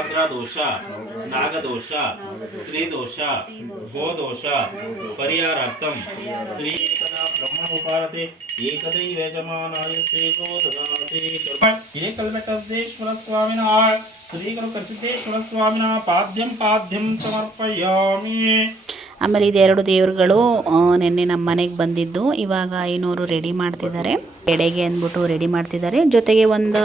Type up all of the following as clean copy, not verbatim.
नवग्रह दोष नागदोष स्त्रीदोष गोदोष परिहारार्थं श्री ब्रह्मोपारते एकदैव यजमानाय श्री गोददाति एकल्बेश्वर स्वामिनः श्री गुरु करसिद्धेश्वर स्वामिनः पाद्यं समर्पयामि। ಆಮೇಲೆ ಇದೆರಡು ದೇವರುಗಳು ನಿನ್ನೆ ನಮ್ಮ ಮನೆಗೆ ಬಂದಿದ್ದು. ಇವಾಗ ಐನೂರು ರೆಡಿ ಮಾಡ್ತಿದ್ದಾರೆ, ಎಡೆಗೆ ಅಂದ್ಬಿಟ್ಟು ರೆಡಿ ಮಾಡ್ತಿದ್ದಾರೆ. ಜೊತೆಗೆ ಒಂದು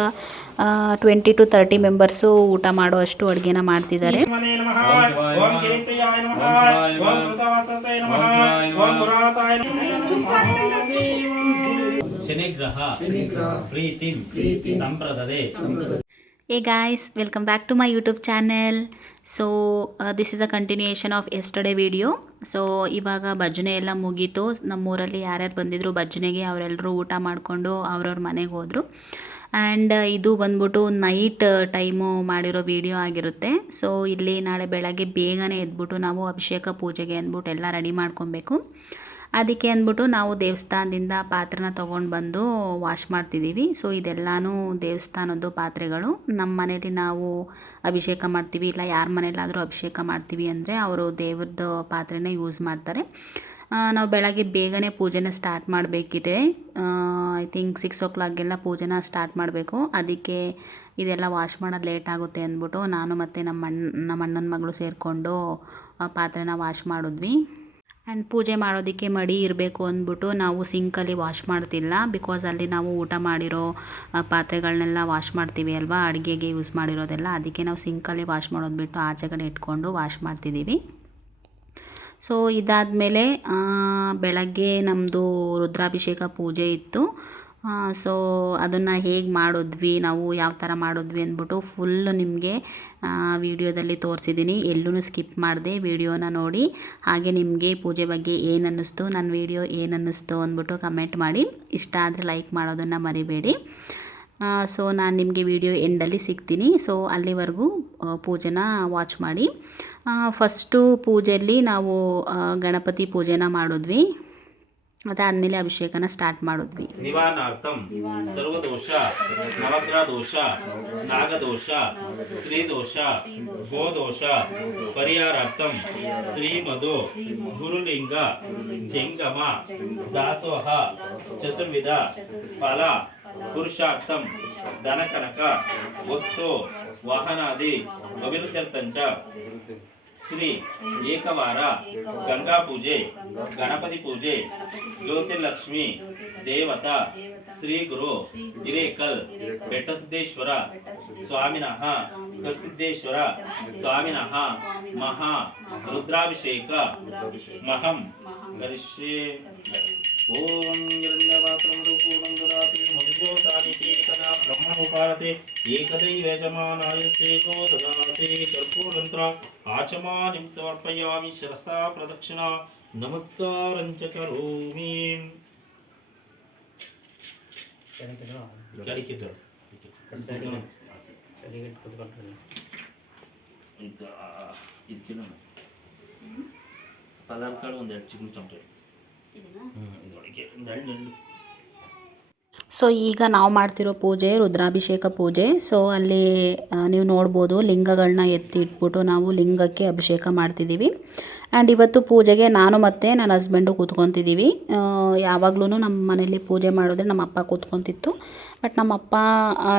20 to 30 ಮೆಂಬರ್ಸು ಊಟ ಮಾಡುವಷ್ಟು ಅಡುಗೆನ ಮಾಡ್ತಿದ್ದಾರೆ. ಶನಿಗ್ರಹ ಪ್ರೀತಿ ಸಂಪ್ರದದೆ. Hey guys, welcome back to my YouTube channel. So this is a continuation of yesterday video. So ಇವಾಗ ಭಜನೆ ಎಲ್ಲ ಮುಗೀತು. ನಮ್ಮೂರಲ್ಲಿ ಯಾರ್ಯಾರು ಬಂದಿದ್ರು ಭಜನೆಗೆ ಅವರೆಲ್ಲರೂ ಊಟ ಮಾಡಿಕೊಂಡು ಅವ್ರವ್ರ ಮನೆಗೆ ಹೋದರು. ಆ್ಯಂಡ್ ಇದು ಬಂದ್ಬಿಟ್ಟು ನೈಟ್ ಟೈಮು ಮಾಡಿರೋ ವಿಡಿಯೋ ಆಗಿರುತ್ತೆ. ಸೊ ಇಲ್ಲಿ ನಾಳೆ ಬೆಳಗ್ಗೆ ಬೇಗನೆ ಎದ್ಬಿಟ್ಟು ನಾವು ಅಭಿಷೇಕ ಪೂಜೆಗೆ ಅಂದ್ಬಿಟ್ಟು ಎಲ್ಲ ರೆಡಿ ಮಾಡ್ಕೊಬೇಕು. ಅದಕ್ಕೆ ಅಂದ್ಬಿಟ್ಟು ನಾವು ದೇವಸ್ಥಾನದಿಂದ ಪಾತ್ರೆನ ತೊಗೊಂಡು ಬಂದು ವಾಶ್ ಮಾಡ್ತಿದ್ದೀವಿ. ಸೊ ಇದೆಲ್ಲನೂ ದೇವಸ್ಥಾನದ್ದು ಪಾತ್ರೆಗಳು. ನಮ್ಮ ಮನೇಲಿ ನಾವು ಅಭಿಷೇಕ ಮಾಡ್ತೀವಿ, ಇಲ್ಲ ಯಾರ ಮನೇಲಾದರೂ ಅಭಿಷೇಕ ಮಾಡ್ತೀವಿ ಅಂದರೆ ಅವರು ದೇವ್ರದ್ದು ಪಾತ್ರೆನೇ ಯೂಸ್ ಮಾಡ್ತಾರೆ. ನಾವು ಬೆಳಗ್ಗೆ ಬೇಗನೆ ಪೂಜೆನ ಸ್ಟಾರ್ಟ್ ಮಾಡಬೇಕಿದೆ. ಐ ಥಿಂಕ್ 6 o'clock ಪೂಜೆನ ಸ್ಟಾರ್ಟ್ ಮಾಡಬೇಕು. ಅದಕ್ಕೆ ಇದೆಲ್ಲ ವಾಶ್ ಮಾಡೋದು ಲೇಟ್ ಆಗುತ್ತೆ ಅಂದ್ಬಿಟ್ಟು ನಾನು ಮತ್ತು ನಮ್ಮ ಅಣ್ಣನ ಮಗಳು ಸೇರಿಕೊಂಡು ಪಾತ್ರೆನ ವಾಶ್ ಮಾಡಿದ್ವಿ. ಆ್ಯಂಡ್ ಪೂಜೆ ಮಾಡೋದಕ್ಕೆ ಮಡಿ ಇರಬೇಕು ಅಂದ್ಬಿಟ್ಟು ನಾವು ಸಿಂಕಲ್ಲಿ ವಾಶ್ ಮಾಡ್ತಿಲ್ಲ. ಬಿಕಾಸ್ ಅಲ್ಲಿ ನಾವು ಊಟ ಮಾಡಿರೋ ಪಾತ್ರೆಗಳನ್ನೆಲ್ಲ ವಾಶ್ ಮಾಡ್ತೀವಿ ಅಲ್ವಾ, ಅಡುಗೆಗೆ ಯೂಸ್ ಮಾಡಿರೋದೆಲ್ಲ. ಅದಕ್ಕೆ ನಾವು ಸಿಂಕಲ್ಲಿ ವಾಶ್ ಮಾಡೋದು ಬಿಟ್ಟು ಆಚೆ ಕಡೆ ಇಟ್ಕೊಂಡು ವಾಶ್ ಮಾಡ್ತಿದ್ದೀವಿ. ಸೊ ಇದಾದಮೇಲೆ ಬೆಳಗ್ಗೆ ನಮ್ಮದು ರುದ್ರಾಭಿಷೇಕ ಪೂಜೆ ಇತ್ತು. ಸೊ ಅದನ್ನು ಹೇಗೆ ಮಾಡಿದ್ವಿ, ನಾವು ಯಾವ ಥರ ಮಾಡಿದ್ವಿ ಅಂದ್ಬಿಟ್ಟು ಫುಲ್ಲು ನಿಮಗೆ ವಿಡಿಯೋದಲ್ಲಿ ತೋರಿಸಿದ್ದೀನಿ. ಎಲ್ಲೂ ಸ್ಕಿಪ್ ಮಾಡಿದೆ, ವಿಡಿಯೋನ ನೋಡಿ. ಹಾಗೆ ನಿಮಗೆ ಪೂಜೆ ಬಗ್ಗೆ ಏನು ಅನ್ನಿಸ್ತು, ನನ್ನ ವಿಡಿಯೋ ಏನು ಅನ್ನಿಸ್ತು ಅಂದ್ಬಿಟ್ಟು ಕಮೆಂಟ್ ಮಾಡಿ. ಇಷ್ಟ ಆದರೆ ಲೈಕ್ ಮಾಡೋದನ್ನು ಮರಿಬೇಡಿ. ಸೊ ನಾನು ನಿಮಗೆ ವಿಡಿಯೋ ಎಂಡಲ್ಲಿ ಸಿಗ್ತೀನಿ. ಸೊ ಅಲ್ಲಿವರೆಗೂ ಪೂಜೆನ ವಾಚ್ ಮಾಡಿ. ಫಸ್ಟು ಪೂಜೆಯಲ್ಲಿ ನಾವು ಗಣಪತಿ ಪೂಜೆನ ಮಾಡಿದ್ವಿ. ಅದಾದಮೇಲೆ ಅಭಿಷೇಕನ ಸ್ಟಾರ್ಟ್ ಮಾಡಿದ್ವಿ. ನಿವಾರಣಾರ್ಥಂ ಸರ್ವದೋಷ ನವಗ್ರಹ ದೋಷ ನಾಗದೋಷ ಸ್ತ್ರೀದೋಷ ಗೋದೋಷ ಪರಿಹಾರಾರ್ಥಂ ಶ್ರೀಮಧು ಗುರುಲಿಂಗ ಜಂಗಮ ದಾಸೋಹ ಚತುರ್ವಿಧ ಫಲ ಪುರುಷಾರ್ಥಂ ಧನಕನಕ ವಸ್ತು ವಾಹನಾದಿ ಅಭಿವೃದ್ಧರ್ಥಂಚ ಶ್ರೀ ಏಕವಾರ ಗಂಗಾ ಪೂಜೆ ಗಣಪತಿ ಪೂಜೆ ಜ್ಯೋತಿರ್ಲಕ್ಷ್ಮಿ ದೇವತಾ ಶ್ರೀ ಗುರು ಹಿರೇಕಲ್ ಬೆಟ್ಟಸಿದ್ದೇಶ್ವರ ಸ್ವಾಮಿನಃ ಕರ್ಸಿದ್ದೇಶ್ವರ ಸ್ವಾಮಿನಃ ಮಹಾ ರುದ್ರಾಭಿಷೇಕ ಮಹಂ ಕರಿಷ್ಯೆ. ಓಂ ಹಿರಣ್ಯಪಾತ್ರಂ ರೂಪೂಣಂ ದದಾತಿ ಮಧುಜ್ಯೋತಾನಿತಿ ತದಾ ಬ್ರಹ್ಮೋಪಾರತೆ ಏಕದೈವ ಯಜಮಾನಾಯ ಶ್ರೀ ಗೋದದಾತಿ ಕರ್ಪೂರಂತ್ರ ಆಚಮಾನಿಂ ಸಮರ್ಪಯಾಮಿ ಶಿರಸಾ ಪ್ರದಕ್ಷಿಣಾ ನಮಸ್ಕಾರಂಚ ಕರೋಮಿ. ಪದಾರ್ಥಗಳು ಒಂದೆರಡು ಚಿಕ್ಕ ಟೊಮೆಟೊ ಇದರೊಳಗೆ ಸೊ ಈಗ ನಾವು ಮಾಡ್ತಿರೋ ಪೂಜೆ ರುದ್ರಾಭಿಷೇಕ ಪೂಜೆ. ಸೊ ಅಲ್ಲಿ ನೀವು ನೋಡ್ಬೋದು ಲಿಂಗಗಳನ್ನ ಎತ್ತಿ ಇಟ್ಬಿಟ್ಟು ನಾವು ಲಿಂಗಕ್ಕೆ ಅಭಿಷೇಕ ಮಾಡ್ತಿದ್ದೀವಿ. ಆ್ಯಂಡ್ ಇವತ್ತು ಪೂಜೆಗೆ ನಾನು ಮತ್ತು ನನ್ನ ಹಸ್ಬೆಂಡು ಕೂತ್ಕೊತಿದ್ದೀವಿ. ಯಾವಾಗಲೂ ನಮ್ಮ ಮನೇಲಿ ಪೂಜೆ ಮಾಡಿದ್ರೆ ನಮ್ಮ ಅಪ್ಪ ಕೂತ್ಕೊತಿತ್ತು. ಬಟ್ ನಮ್ಮ ಅಪ್ಪ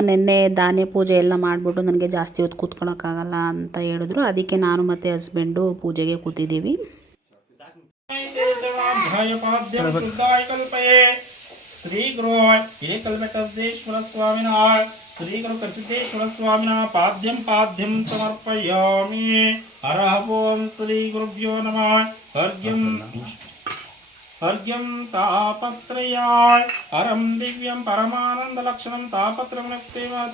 ನಿನ್ನೆ ಧಾನ್ಯ ಪೂಜೆ ಎಲ್ಲ ಮಾಡಿಬಿಟ್ಟು ನನಗೆ ಜಾಸ್ತಿ ಹೊತ್ತು ಕೂತ್ಕೊಳ್ಳೋಕ್ಕಾಗಲ್ಲ ಅಂತ ಹೇಳಿದ್ರು. ಅದಕ್ಕೆ ನಾನು ಮತ್ತು ಹಸ್ಬೆಂಡು ಪೂಜೆಗೆ ಕೂತಿದ್ದೀವಿ. ಶ್ರೀ ಗುರು ಹಿರೇಕಲ್ಬೆಟ್ಟಸಿದ್ದೇಶ್ವರ ಸ್ವಾಮಿನಃ ಶ್ರೀ ಗುರು ಕರ್ಸಿದ್ದೇಶ್ವರ ಸ್ವಾಮಿನಃ ಪಾದ್ಯಂ ಸಮರ್ಪಯಾಮಿ. ಹರಃ ಓಂ ಶ್ರೀ ಗುರುಭ್ಯೋ ನಮಃ. अर्घ्यं तापत्रयाय अरं दिव्यं परमानंद लक्षणं तापत्रं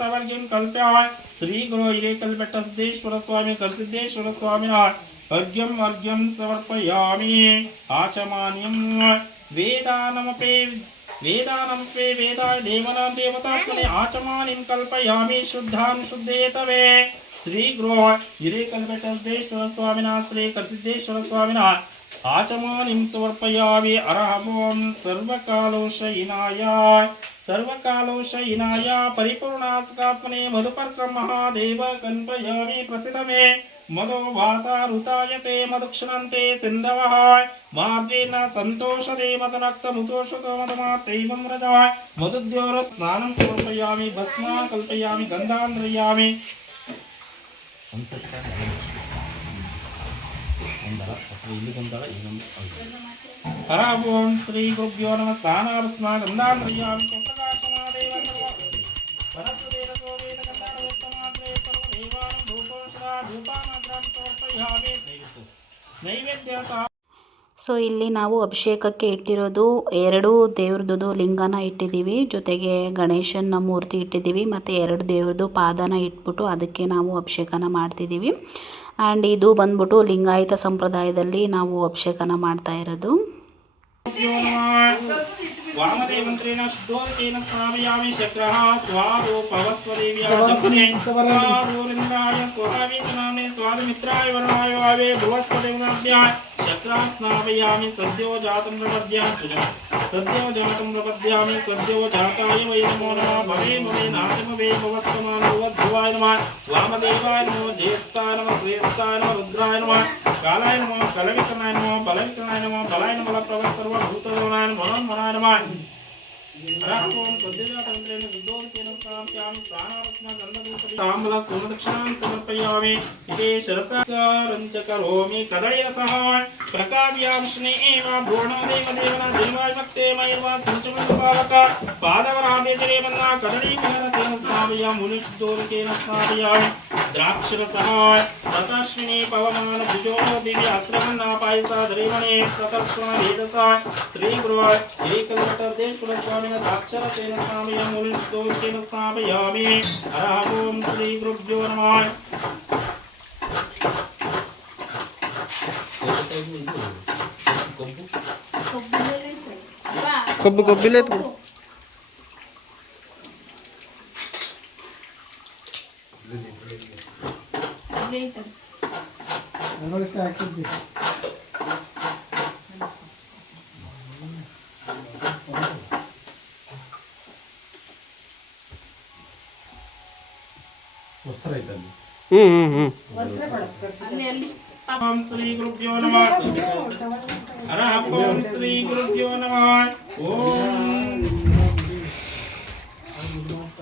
तवर्घ्यं कल्प्याय श्री गुरु हिरेकल्बेट्टसिद्धेश्वर स्वामी करसिद्धेश्वर स्वामिनः अर्घ्यं समर्पयामि. आचमान्यं वेदानमपे वेदाय देवनां देवतात्मने आचमान्यं कल्पयामि. शुद्धां शुद्धेतवे श्री गुरु हिरेकल्बेट्टसिद्धेश्वर स्वामिनः श्री करसिद्धेश्वर स्वामिनः आचमानिं समर्पयामि. अरहं सर्वकालोशयिनाय सर्वकालोशयिनाय परिपूर्णास्कात्मने मधुपर्कं महादेव कल्पयामि प्रसिद्ध मे मदो वातारुतायते मदुक्षणन्ते सिन्धवः मार्गेण सन्तोषदे मदनक्तमुतोषतो मदमात्रैवं व्रजाय मदुद्योर स्नानं समर्पयामि भस्मा कल्पयामि गन्धान्द्रयामि हर ओम श्री गुरुभ्यो नमः स्नानार्स्ना गन्धान्द्रयामि स्वप्रकाशमादेव ಸೊ ಇಲ್ಲಿ ನಾವು ಅಭಿಷೇಕಕ್ಕೆ ಇಟ್ಟಿರೋದು 2 ದೇವ್ರದ್ದು ಲಿಂಗನ ಇಟ್ಟಿದ್ದೀವಿ, ಜೊತೆಗೆ ಗಣೇಶನ ಮೂರ್ತಿ ಇಟ್ಟಿದ್ದೀವಿ ಮತ್ತು 2 ದೇವ್ರದ್ದು ಪಾದನ ಇಟ್ಬಿಟ್ಟು ಅದಕ್ಕೆ ನಾವು ಅಭಿಷೇಕನ ಮಾಡ್ತಿದ್ದೀವಿ. ಆ್ಯಂಡ್ ಇದು ಬಂದ್ಬಿಟ್ಟು ಲಿಂಗಾಯತ ಸಂಪ್ರದಾಯದಲ್ಲಿ ನಾವು ಅಭಿಷೇಕನ ಮಾಡ್ತಾ ಇರೋದು. वामदेवन्त्रेण शुद्धोदकेन स्नापयामि शक्रः स्वादोपवस्वदेव्या जम्बने स्वादोरिन्द्राय स्वधावीतनाम्ने स्वादमित्राय वरुणाय वावे बृहस्पतिर्नाभ्याः शक्रः स्नापयामि सद्यो जातं प्रपद्यामि सद्यो जातं प्रपद्यामि सद्यो जाताय वै नमो नमः भवे भवे नातिमवे भवस्तमान् भवद्भुवाय नमः वामदेवाय नमो ज्येष्ठाय नमः श्रेष्ठाय नमः रुद्राय नमः कालाय नमः कलविकरणाय नमः बलविकरणाय नमः बलाय नमः प्रभव सर्वभूतगणाय नमः मनाय नमः रामों सद्यजातंत्रेण शुद्धोदकेन स्नापयामि प्राणारत्न गन्धधूपदि ताम्बूल सुमदक्षिणां समर्पयामि इति शिरसाकारं च करोमि कदळिरसः प्रकाव्यांशने एव भ्रूणोदेव देवना जन्मायमक्ते मयर्वा संचमन्दपालक पादवराभ्यजरे मन्ना कदळीविहरसेन स्नापयामि मुनिशुद्धोदकेन स्नापयामि द्राक्षरसः ततश्विनी पवमान भुजो दिव्य आश्रमन्नापायसा धरेमणे सतर्षण वेदसा श्रीगुरु एकलवटदेश्वर स्वामिन द्राक्षरसेन स्नापयामि मुनिशुद्धोदकेन स्नापयामि हरः ओं श्री गुरुभ्यो नमः कब्बू कब्बिले तो ओम श्री गुरुभ्यो नमः हरः ओम श्री गुरुभ्यो नमः ओम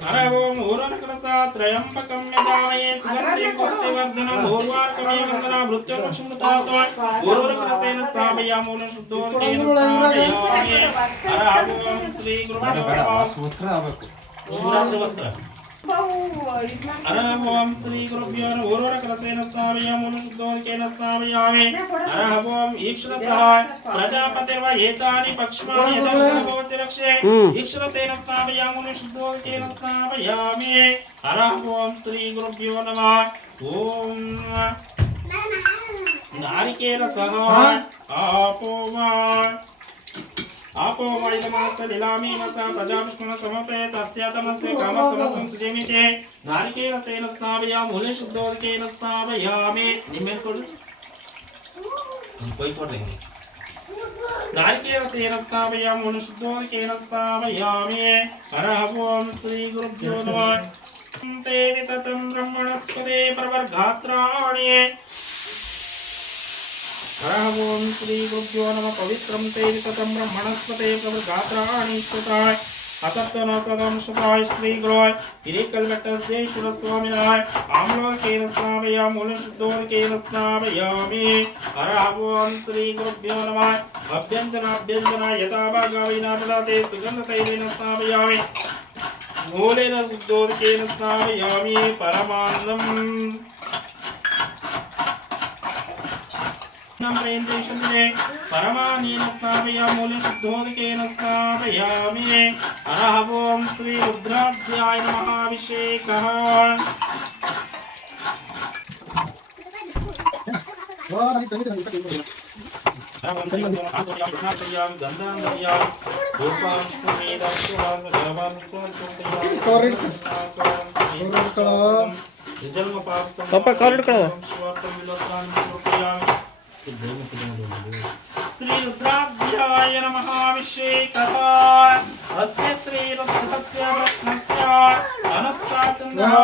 हरः ओम ओरनकलसा त्रयंबकं यदामहे सुगन्धिं पुष्टिवर्धनम् ओर्वार्कमेव वन्दना मृत्युर्मुक्षुमृतातो ओरनकलसेन स्थापयामि मूलशुद्धोदकेन स्थापयामि हरः ओम श्री गुरुभ्यो नमः हरः ओं श्री गुरुभ्यो नमः ओर्वरकलसेन स्थापयामि मूलशुद्धोदकेन स्थापयामि हरः ओं ईक्षरसः प्रजापतिर्व एतानि पक्ष्माणि यदर्शनभवति रक्षे ईक्षरसेन स्थापयामि मूलशुद्धोदकेन स्थापयामि हरः ओं श्री गुरुभ्यो नमः ओं नारिकेलसः आपो वैदमास लीलामी नसा प्रजापुष्पण समते तस्य तमस्य कामसमतं सुजेमिते नारिकेलसेन स्थापयामि मूलशुद्धोदकेन स्थापयामि निम्मेल कोडु कोई कोड नहीं नारिकेलसेन स्थापयामि मूलशुद्धोदकेन स्थापयामि हरः ओं श्री गुरुभ्यो नमः ते विततं ब्रह्मणस्पते प्रवर्गात्राणि हरः ओं श्री गुरुभ्यो नमः पवित्रं ते विततं ब्रह्मणस्पते प्रवर्गात्राणि स्तुताय अतत्वनोतदं सुताय श्री गुरुवाय हिरेकल्वट्टदेश्वर स्वामिनाय आम्लोदकेन स्नापयामि मूलशुद्धोदकेन स्नापयामि हरः ओं श्री गुरुभ्यो नमः अभ्यञ्जनाभ्यञ्जना यथा भागविना प्रदाते सुगन्धतैलेन स्नापयामि मूलेन शुद्धोदकेन स्नापयामि परमानन्दम् परमानेन स्थापयामि मूलशुद्धोदकेन स्थापयामि हरः ओं श्री रुद्राध्याय नमः अभिषेकः पापा कार्ड कड़ा श्री रुद्राभ्याय नमः अभिषेकः अस्य श्री रुद्रस्य रत्नस्य अनुष्ठाचन्द्रः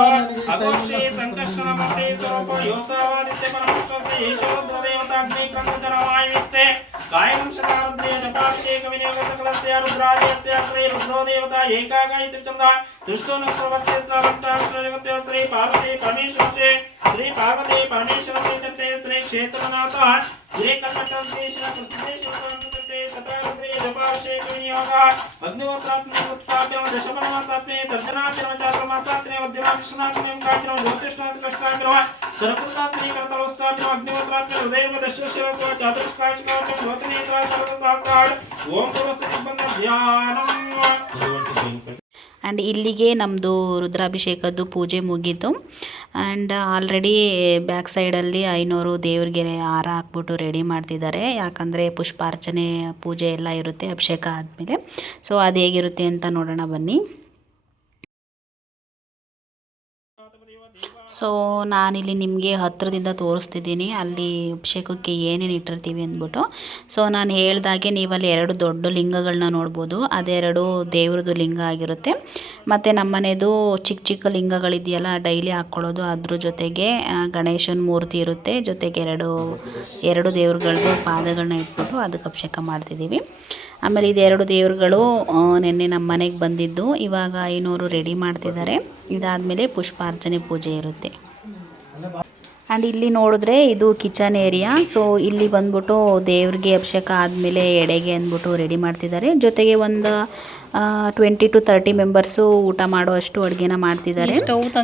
अघोषे संकर्षणमते स्वरूप योसावादित्य परमेश्वरस्य येषो रुद्रदेवताग्नि क्रन्दचरवायुस्ते कायं शतारुद्रे जपाभिषेक विनियोग सकलस्य रुद्रादेवस्य श्री रुद्रो देवता एकागायत्री चन्द्र दृष्टो नस्रवत्य श्रावन्ता श्रीजगत्य श्री पार्वती परमेश्वरचे श्री पार्वती परमेश्वर तीर्थे श्री क्षेत्रनाथ अग्निहोत्रात्मने दशपरमासात्मे तर्जनात्मे मध्यमाकृष्णात्मे कात्मे ज्योतिष्णात्मे सर्वकृतात्मे करतलोष्टात्मे अग्निहोत्रात्मे हृदयर्मदशशिवस्व चातुष्कायचकात्मे ज्योतिनेत्रा सर्वसास्ताड ओम पुरस्थितिबंध ध्यानम. ಆ್ಯಂಡ್ ಇಲ್ಲಿಗೆ ನಮ್ಮದು ರುದ್ರಾಭಿಷೇಕದ್ದು ಪೂಜೆ ಮುಗೀತು. ಆ್ಯಂಡ್ ಆಲ್ರೆಡಿ ಬ್ಯಾಕ್ ಸೈಡಲ್ಲಿ ಐನೂರು ದೇವ್ರಿಗೆ ಹಾರ ಹಾಕ್ಬಿಟ್ಟು ರೆಡಿ ಮಾಡ್ತಿದ್ದಾರೆ. ಯಾಕಂದರೆ ಪುಷ್ಪಾರ್ಚನೆ ಪೂಜೆ ಎಲ್ಲ ಇರುತ್ತೆ ಅಭಿಷೇಕ ಆದಮೇಲೆ. ಸೊ ಅದು ಹೇಗಿರುತ್ತೆ ಅಂತ ನೋಡೋಣ ಬನ್ನಿ. ಸೊ ನಾನಿಲ್ಲಿ ನಿಮಗೆ ಹತ್ತಿರದಿಂದ ತೋರಿಸ್ತಿದ್ದೀನಿ ಅಲ್ಲಿ ಅಭಿಷೇಕಕ್ಕೆ ಏನೇನು ಇಟ್ಟಿರ್ತೀವಿ ಅಂದ್ಬಿಟ್ಟು. ಸೊ ನಾನು ಹೇಳ್ದಾಗೆ ನೀವಲ್ಲಿ 2 ದೊಡ್ಡ ಲಿಂಗಗಳನ್ನ ನೋಡ್ಬೋದು. ಅದೆರಡು ದೇವ್ರದ್ದು ಲಿಂಗ ಆಗಿರುತ್ತೆ. ಮತ್ತು ನಮ್ಮನೆದು ಚಿಕ್ಕ ಚಿಕ್ಕ ಲಿಂಗಗಳಿದೆಯಲ್ಲ ಡೈಲಿ ಹಾಕ್ಕೊಳ್ಳೋದು, ಅದ್ರ ಜೊತೆಗೆ ಗಣೇಶನ ಮೂರ್ತಿ ಇರುತ್ತೆ. ಜೊತೆಗೆ ಎರಡು ದೇವ್ರುಗಳದ್ದು ಪಾದಗಳನ್ನ ಇಟ್ಬಿಟ್ಟು ಅದಕ್ಕೆ ಅಭಿಷೇಕ ಮಾಡ್ತಿದ್ದೀವಿ. ಆಮೇಲೆ ಇದೆರಡು ದೇವ್ರುಗಳು ನಿನ್ನೆ ನಮ್ಮ ಮನೆಗೆ ಬಂದಿದ್ದು. ಇವಾಗ 500 ರೆಡಿ ಮಾಡ್ತಿದ್ದಾರೆ. ಇದಾದಮೇಲೆ ಪುಷ್ಪಾರ್ಚನೆ ಪೂಜೆ ಇರುತ್ತೆ. ಆ್ಯಂಡ್ ಇಲ್ಲಿ ನೋಡಿದ್ರೆ ಇದು ಕಿಚನ್ ಏರಿಯಾ. ಸೊ ಇಲ್ಲಿ ಬಂದ್ಬಿಟ್ಟು ದೇವ್ರಿಗೆ ಅಭಿಷೇಕ ಆದಮೇಲೆ ಎಡೆಗೆ ಅಂದ್ಬಿಟ್ಟು ರೆಡಿ ಮಾಡ್ತಿದ್ದಾರೆ. ಜೊತೆಗೆ ಒಂದು 20 to 30 ಮೆಂಬರ್ಸು ಊಟ ಮಾಡೋ ಅಷ್ಟು ಅಡುಗೆನ ಮಾಡ್ತಿದ್ದಾರೆ.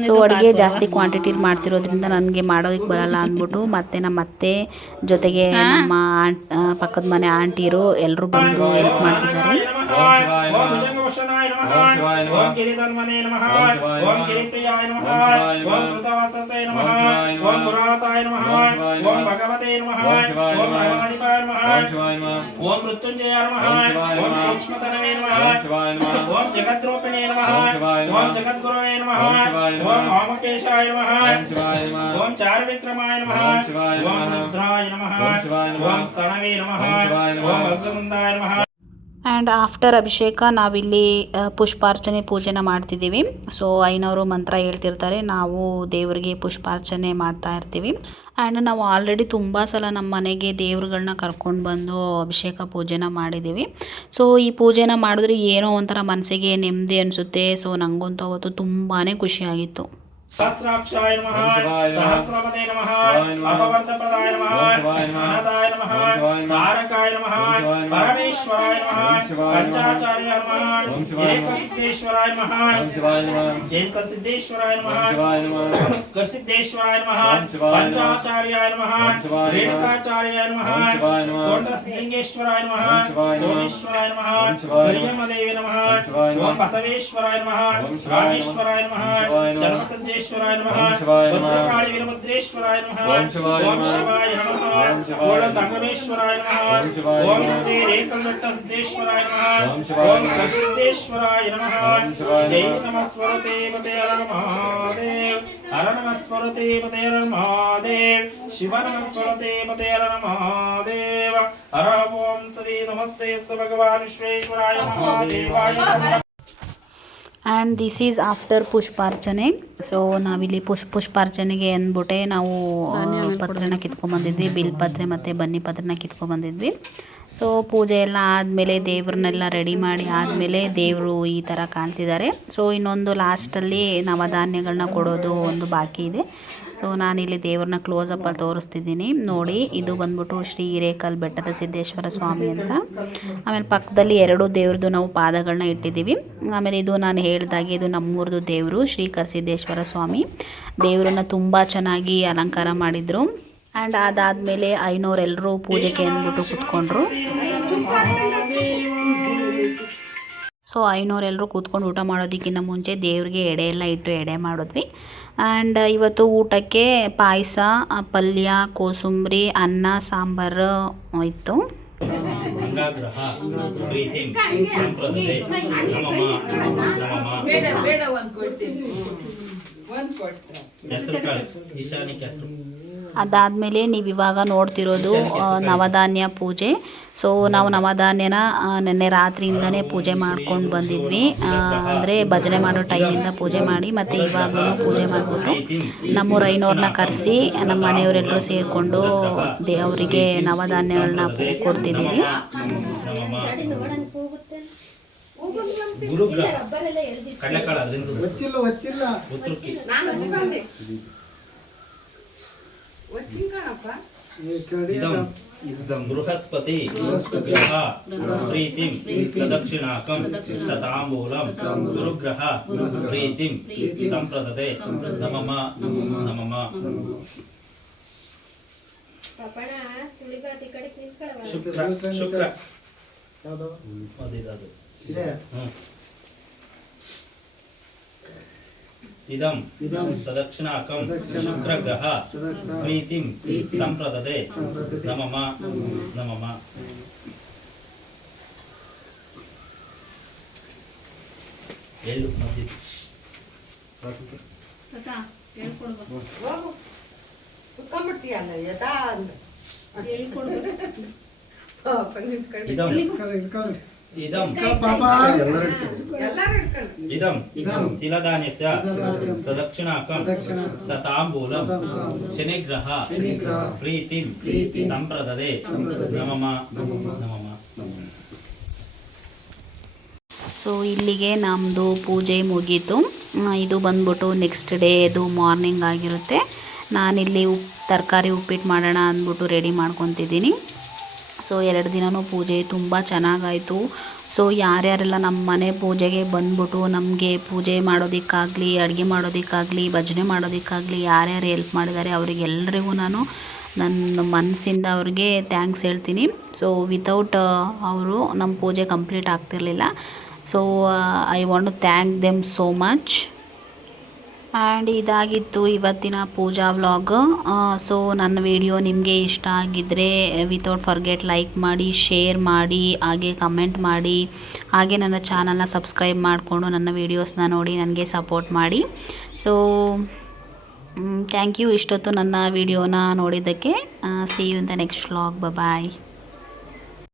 ಸೊ ಅಡುಗೆ ಜಾಸ್ತಿ ಕ್ವಾಂಟಿಟಿಲಿ ಮಾಡ್ತಿರೋದ್ರಿಂದ ನನಗೆ ಮಾಡೋದಕ್ಕೆ ಬರಲ್ಲ ಅಂದ್ಬಿಟ್ಟು ಮತ್ತೆ ನಮ್ಮ ಅತ್ತೆ ಜೊತೆಗೆ ನಮ್ಮ ಪಕ್ಕದ ಮನೆ ಆಂಟಿರು ಎಲ್ಲರೂ ಬಂದು ಹೆಲ್ಪ್ ಮಾಡ್ತಿದ್ದಾರೆ. ओम जगद्रूपिणे नमः ओम जगद्गुरवे नमः ओम ओमकेशाय नमः ओम चारुविक्रमाय नमः ओम रुद्राय नमः ओम स्तनवे नमः ओम भगवन्ताय नमः. ಆ್ಯಂಡ್ ಆಫ್ಟರ್ ಅಭಿಷೇಕ ನಾವಿಲ್ಲಿ ಪುಷ್ಪಾರ್ಚನೆ ಪೂಜೆನ ಮಾಡ್ತಿದ್ದೀವಿ. ಸೊ 500 ಮಂತ್ರ ಹೇಳ್ತಿರ್ತಾರೆ, ನಾವು ದೇವರಿಗೆ ಪುಷ್ಪಾರ್ಚನೆ ಮಾಡ್ತಾ ಇರ್ತೀವಿ. ಆ್ಯಂಡ್ ನಾವು ಆಲ್ರೆಡಿ ತುಂಬ ಸಲ ನಮ್ಮ ಮನೆಗೆ ದೇವ್ರುಗಳನ್ನ ಕರ್ಕೊಂಡು ಬಂದು ಅಭಿಷೇಕ ಪೂಜೆನ ಮಾಡಿದ್ದೀವಿ. ಸೊ ಈ ಪೂಜೆನ ಮಾಡಿದ್ರೆ ಏನೋ ಒಂಥರ ಮನಸ್ಸಿಗೆ ನೆಮ್ಮದಿ ಅನಿಸುತ್ತೆ. ಸೊ ನನಗಂತೂ ಅವತ್ತು ತುಂಬಾ ಖುಷಿಯಾಗಿತ್ತು. सहस्राक्षाय नमः सहस्रपदे नमः अपवर्तप्रदाय नमः अनदाय नमः तारकाय नमः परमेश्वराय नमः पंचाचार्याय नमः एकसिद्धेश्वराय नमः जयकसिद्धेश्वराय नमः कसिद्धेश्वराय नमः पंचाचार्याय नमः रेणुकाचार्याय नमः कोण्डलिंगेश्वराय नमः सोमेश्वराय नमः हरियमदेवे नमः ओम बसवेश्वराय नमः रामेश्वराय नमः जन्मसंजेश्वराय नमः भद्रकाली वीरभद्रेश्वराय नमः ओम शिवाय नमः ओम संगमेश्वराय नमः ओम श्री रेकलट्टसिद्धेश्वराय नमः ओम सिद्धेश्वराय नमः जय नमः स्वरते पते हर महादेव हर नमः स्वरते पते हर महादेव शिव नमः स्वरते पते हर महादेव हर ओम श्री नमस्ते भगवान विश्वेश्वराय महादेवाय नमः. ಆ್ಯಂಡ್ ದಿಸ್ ಈಸ್ ಆಫ್ಟರ್ ಪುಷ್ಪಾರ್ಚನೆ. ಸೊ ನಾವಿಲ್ಲಿ ಪುಷ್ಪಾರ್ಚನೆಗೆ ಅಂದ್ಬಿಟ್ಟೆ ನಾವು ಪತ್ರೆನ ಕಿತ್ಕೊಂಡ್ಬಂದಿದ್ವಿ, ಬಿಲ್ಪತ್ರೆ ಮತ್ತು ಬನ್ನಿ ಪತ್ರೆನ ಕಿತ್ಕೊಂಡ್ಬಂದಿದ್ವಿ. ಸೊ ಪೂಜೆ ಎಲ್ಲ ಆದಮೇಲೆ ದೇವ್ರನ್ನೆಲ್ಲ ರೆಡಿ ಮಾಡಿ ಆದಮೇಲೆ ದೇವರು ಈ ಥರ ಕಾಣ್ತಿದ್ದಾರೆ. ಸೊ ಇನ್ನೊಂದು ಲಾಸ್ಟಲ್ಲಿ ನವಧಾನ್ಯಗಳನ್ನ ಕೊಡೋದು ಒಂದು ಬಾಕಿ ಇದೆ. ಸೊ ನಾನಿಲ್ಲಿ ದೇವ್ರನ್ನ ಕ್ಲೋಸಪ್ಪಲ್ಲಿ ತೋರಿಸ್ತಿದ್ದೀನಿ ನೋಡಿ. ಇದು ಬಂದ್ಬಿಟ್ಟು ಶ್ರೀ ಹಿರೇಕಲ್ ಬೆಟ್ಟದ ಸಿದ್ದೇಶ್ವರ ಸ್ವಾಮಿ ಅಂತ. ಆಮೇಲೆ ಪಕ್ಕದಲ್ಲಿ 2 ದೇವ್ರದ್ದು ನಾವು ಪಾದಗಳನ್ನ ಇಟ್ಟಿದ್ದೀವಿ. ಆಮೇಲೆ ಇದು ನಾನು ಹೇಳಿದಾಗೆ ಇದು ನಮ್ಮೂರದು ದೇವರು ಶ್ರೀ ಕರಸಿದ್ದೇಶ್ವರ ಸ್ವಾಮಿ. ದೇವರನ್ನ ತುಂಬ ಚೆನ್ನಾಗಿ ಅಲಂಕಾರ ಮಾಡಿದರು. ಆ್ಯಂಡ್ ಅದಾದಮೇಲೆ 500 ಎಲ್ಲರೂ ಪೂಜೆಗೆ ಅಂದ್ಬಿಟ್ಟು ಕೂತ್ಕೊಂಡ್ರು. ಸೊ 500 ಎಲ್ಲರೂ ಕೂತ್ಕೊಂಡು ಊಟ ಮಾಡೋದಕ್ಕಿಂತ ಮುಂಚೆ ದೇವ್ರಿಗೆ ಎಡೆ ಎಲ್ಲ ಇಟ್ಟು ಎಡೆ ಮಾಡಿದ್ವಿ. ಆ್ಯಂಡ್ ಇವತ್ತು ಊಟಕ್ಕೆ ಪಾಯಸ, ಪಲ್ಯ, ಕೋಸಂಬರಿ, ಅನ್ನ, ಸಾಂಬಾರು ಇತ್ತು. ಅದಾದಮೇಲೆ ನೀವು ಇವಾಗ ನೋಡ್ತಿರೋದು ನವಧಾನ್ಯ ಪೂಜೆ. ಸೊ ನಾವು ನವಧಾನ್ಯನ ನಿನ್ನೆ ರಾತ್ರಿಯಿಂದನೇ ಪೂಜೆ ಮಾಡ್ಕೊಂಡು ಬಂದಿದ್ವಿ. ಅಂದರೆ ಭಜನೆ ಮಾಡೋ ಟೈಮಿಂದ ಪೂಜೆ ಮಾಡಿ ಮತ್ತು ಇವಾಗಲೂ ಪೂಜೆ ಮಾಡಿಬಿಟ್ಟು ನಮ್ಮೂರ ಐನೋರನ್ನ ಕರೆಸಿ ನಮ್ಮ ಮನೆಯವರೆಲ್ಲರೂ ಸೇರಿಕೊಂಡು ದೇವರಿಗೆ ನವಧಾನ್ಯಗಳನ್ನ ಕೊಡ್ತಿದ್ದೀವಿ. ಬೃಹಸ್ಪತಿ ಗ್ರಹ ಪ್ರೀತಿಂ ಸದಕ್ಷಿಣಾಕಂ ಸತಾಂಬೂಲಂ ಗುರುಗ್ರಹ ಪ್ರೀತಿಂ ಸಂಪ್ರದತೆ ನಮಮ ನಮಮ. ಶುಕ್ರ ಶುಕ್ರ ಇದಂ ಸದಕ್ಷಿಣಾಕಂ ಶುಕ್ರಗ್ರಹ ಪ್ರೀತಿಂ ಸಂಪ್ರದತೆ ನಮಮ ನಮಮ. ಎಳ್ಳು ಮಧ್ಯ ಇದಂ ಇದಂ ತಿಲಧಾನ್ಯಸ್ಯ ಸದಕ್ಷಿಣಾಕಂ ಸತಾಂಬೂಲಂ ಶನಿಗ್ರಹ ಪ್ರೀತಿಂ ಸಂಪ್ರದತೆ ನಮಮ ನಮಮ. ಸೊ ಇಲ್ಲಿಗೆ ನಮ್ಮದು ಪೂಜೆ ಮುಗೀತು. ಇದು ಬಂದ್ಬಿಟ್ಟು ನೆಕ್ಸ್ಟ್ ಡೇ ಇದು ಮಾರ್ನಿಂಗ್ ಆಗಿರುತ್ತೆ. ನಾನಿಲ್ಲಿ ತರಕಾರಿ ಉಪ್ಪಿಟ್ಟು ಮಾಡೋಣ ಅಂದ್ಬಿಟ್ಟು ರೆಡಿ ಮಾಡ್ಕೊತಿದ್ದೀನಿ. ಸೊ 2 ದಿನವೂ ಪೂಜೆ ತುಂಬ ಚೆನ್ನಾಗಾಯಿತು. ಸೊ ಯಾರ್ಯಾರೆಲ್ಲ ನಮ್ಮ ಮನೆ ಪೂಜೆಗೆ ಬಂದ್ಬಿಟ್ಟು ನಮಗೆ ಪೂಜೆ ಮಾಡೋದಕ್ಕಾಗಲಿ, ಅಡುಗೆ ಮಾಡೋದಕ್ಕಾಗಲಿ, ಭಜನೆ ಮಾಡೋದಕ್ಕಾಗಲಿ ಯಾರ್ಯಾರು ಹೆಲ್ಪ್ ಮಾಡಿದ್ದಾರೆ ಅವರಿಗೆಲ್ಲರಿಗೂ ನಾನು ನನ್ನ ಮನಸ್ಸಿಂದ ಅವ್ರಿಗೆ ಥ್ಯಾಂಕ್ಸ್ ಹೇಳ್ತೀನಿ. ಸೊ ವಿತೌಟ್ ಅವರು ನಮ್ಮ ಪೂಜೆ ಕಂಪ್ಲೀಟ್ ಆಗ್ತಿರಲಿಲ್ಲ. So I want to thank them so much. And ಇದಾಗಿತ್ತು ಇವತ್ತಿನ ಪೂಜಾ ವ್ಲಾಗ್. ಸೊ ನನ್ನ ವಿಡಿಯೋ ನಿಮಗೆ ಇಷ್ಟ ಆಗಿದ್ದರೆ ವಿತೌಟ್ ಫರ್ಗೆಟ್ ಲೈಕ್ ಮಾಡಿ, ಶೇರ್ ಮಾಡಿ, ಹಾಗೆ ಕಮೆಂಟ್ ಮಾಡಿ, ಹಾಗೆ ನನ್ನ ಚಾನಲ್ನ ಸಬ್ಸ್ಕ್ರೈಬ್ ಮಾಡಿಕೊಂಡು ನನ್ನ ವೀಡಿಯೋಸ್ನ ನೋಡಿ ನನಗೆ ಸಪೋರ್ಟ್ ಮಾಡಿ. ಸೊ ಥ್ಯಾಂಕ್ ಯು ಇಷ್ಟೊತ್ತು ನನ್ನ ವಿಡಿಯೋನ ನೋಡಿದ್ದಕ್ಕೆ. See you in the next vlog. Bye.